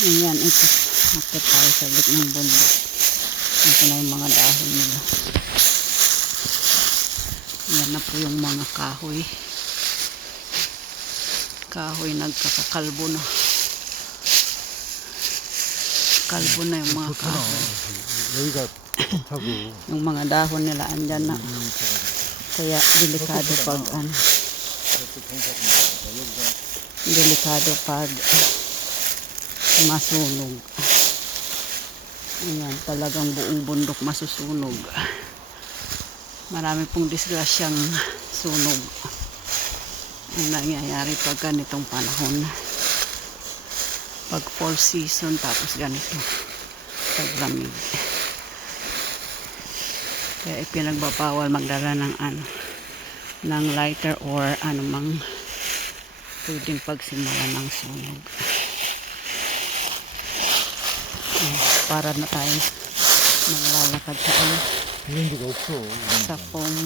Ayan, ito. Akit tayo sa gitna ng bundok. Ito na yung mga dahon nila. Ayan na po yung mga kahoy. Kahoy nagkakakalbo na. Kalbo na yung mga kahoy. Yung mga dahon nila andyan na. Kaya delikado pag delikado pag masunog. Ayan, talagang buong bundok masusunog. Marami pong disgrasyang sunog ang nangyayari pag ganitong panahon. Pag fall season tapos ganito. Pag lamig. Kaya ipinagbabawal magdala ng ng lighter or anumang pwedeng pagsimula ng sunog. Para na tayo maglalakad sa foam.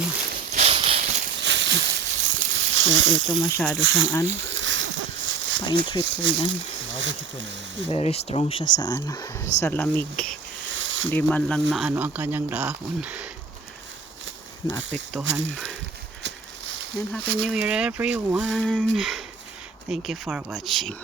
So ito masyado siyang pine tree po yan. Very strong siya sa lamig. Hindi man lang na ang kanyang dahon naapektuhan. And Happy New Year everyone. Thank you for watching.